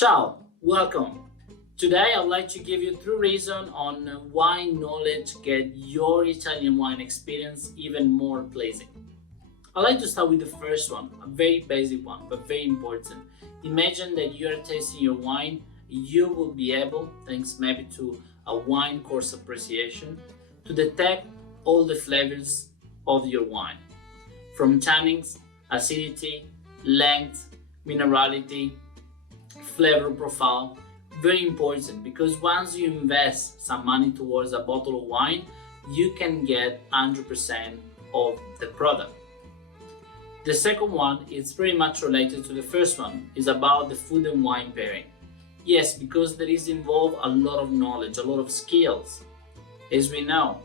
Ciao, welcome. Today I'd like to give you 3 reasons on why knowledge get your Italian wine experience even more pleasing. I'd like to start with the first one, a very basic one, but very important. Imagine that you are tasting your wine. You will be able, thanks maybe to a wine course appreciation, to detect all the flavors of your wine. From tannins, acidity, length, minerality, flavor profile. Very important, because once you invest some money towards a bottle of wine, you can get 100% of the product. The second one is very much related to the first one, is about the food and wine pairing. Yes, because there is involved a lot of knowledge, a lot of skills. As we know,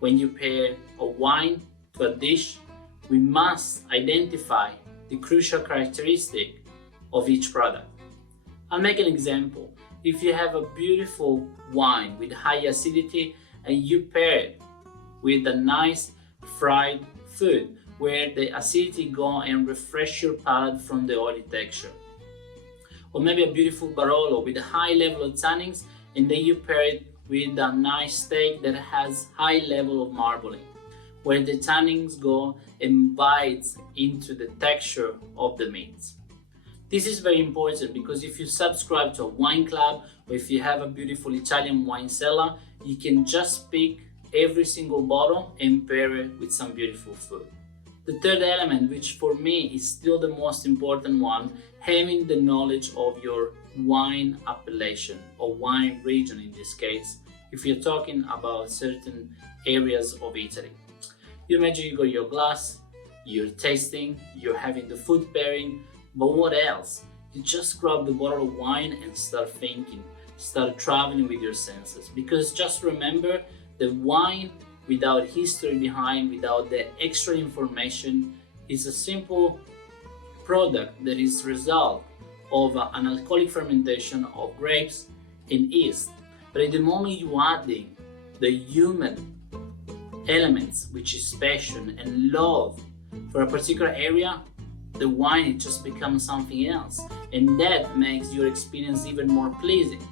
when you pair a wine to a dish, we must identify the crucial characteristic of each product. I'll make an example. If you have a beautiful wine with high acidity and you pair it with a nice fried food where the acidity go and refresh your palate from the oily texture. Or maybe a beautiful Barolo with a high level of tannins and then you pair it with a nice steak that has high level of marbling, where the tannins go and bite into the texture of the meat. This is very important because if you subscribe to a wine club or if you have a beautiful Italian wine cellar, you can just pick every single bottle and pair it with some beautiful food. The third element, which for me is still the most important one, having the knowledge of your wine appellation or wine region in this case, if you're talking about certain areas of Italy. You imagine you got your glass, you're tasting, you're having the food pairing, but what else? You just grab the bottle of wine and start thinking, start traveling with your senses. Because just remember, the wine without history behind, without the extra information, is a simple product that is result of an alcoholic fermentation of grapes and yeast. But at the moment you adding the human elements, which is passion and love for a particular area, the wine, it just becomes something else, and that makes your experience even more pleasing.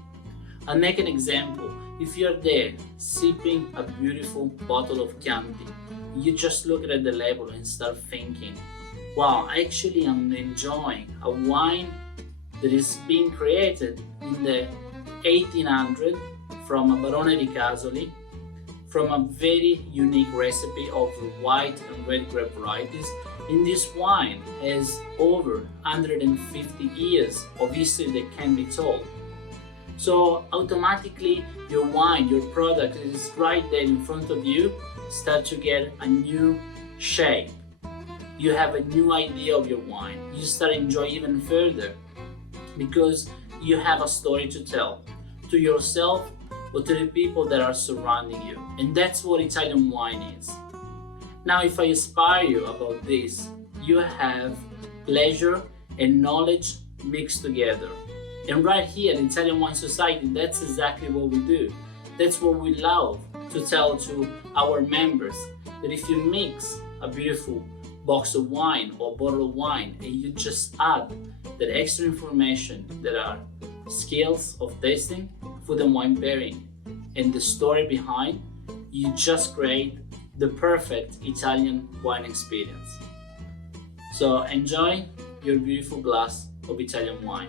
I'll make an example. If you're there sipping a beautiful bottle of Chianti, you just look at the label and start thinking, wow, actually I'm enjoying a wine that is being created in the 1800 from a Barone di Casoli, from a very unique recipe of white and red grape varieties. And this wine has over 150 years of history that can be told. So automatically your wine, your product is right there in front of you, start to get a new shape. You have a new idea of your wine. You start enjoy even further because you have a story to tell to yourself or to the people that are surrounding you. And that's what Italian wine is. Now, if I inspire you about this, you have pleasure and knowledge mixed together. And right here in Italian Wine Society, that's exactly what we do. That's what we love to tell to our members, that if you mix a beautiful box of wine or bottle of wine and you just add that extra information that are skills of tasting, food and wine pairing, and the story behind, you just create the perfect Italian wine experience. So enjoy your beautiful glass of Italian wine.